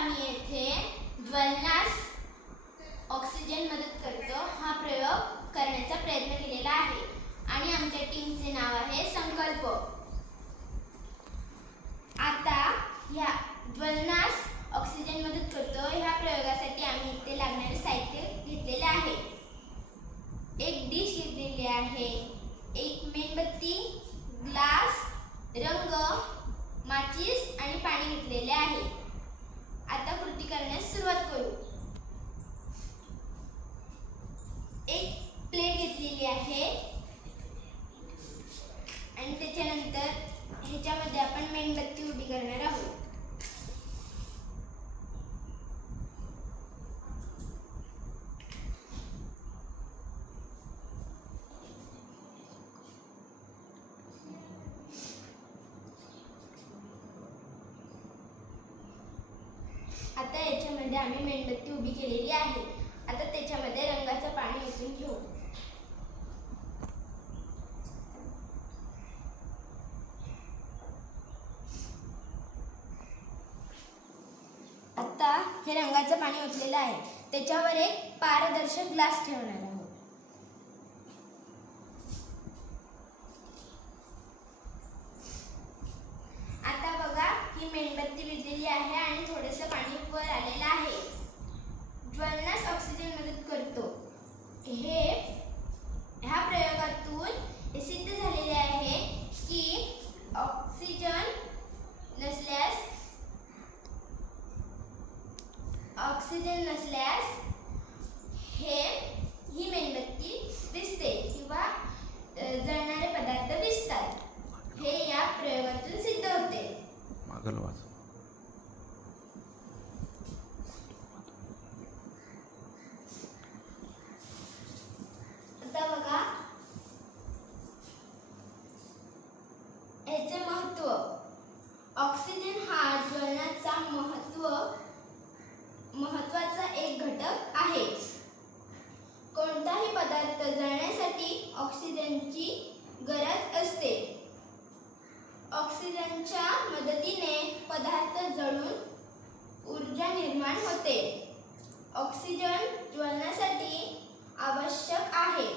आम्ही येथे ज्वलनास ऑक्सिजन मदत करतो हा प्रयोग करण्याचा प्रयत्न केलेला आहे आणि आमच्या टीमचे नाव आहे संकल्प. आता ह्या ज्वलनास ऑक्सिजन मदत करतो ह्या प्रयोगासाठी आम्ही इथे लागणारे साहित्य घेतलेले आहे. एक डिश घेतलेली आहे, एक मेणबत्ती, ग्लास, रंग, माचीस आणि पाणी घेतलेले आहे. आता कृती करण्यास सुरुवात करू. एक प्लेट घेतलेली आहे आणि त्याच्यानंतर ह्याच्यामध्ये आपण मेणबत्ती उभी करणार आहोत. आता याच्यामध्ये आम्ही मेणबत्ती उभी केलेली आहे. आता त्याच्यामध्ये रंगाचं पाणी ओतून घेऊ. आता हे रंगाचं पाणी ओतलेलं आहे. त्याच्यावर एक पारदर्शक ग्लास ठेवणार आहोत. आता बघा ही मेणबत्ती विझलेली आहे आणि थोडंसं पाणी वर आलेलं आहे. ज्वलनास ऑक्सिजन मदत करतो ह्या प्रयोगातून हे सिद्ध झालेले आहे की ऑक्सिजन नसल्यास ही मेणबत्ती दिसते किंवा जळणारे पदार्थ दिसतात. हे या प्रयोगातून सिद्ध होते. आता बघा याचे महत्त्व. ऑक्सिजन हा ज्वलनाचा महत्त्वाचा एक घटक आहे. कोणताही पदार्थ जळण्यासाठी ऑक्सिजनची गरज असते. ऑक्सिजनच्या मदतीने पदार्थ जळून ऊर्जा निर्माण होते. ऑक्सिजन ज्वलनासाठी आवश्यक आहे.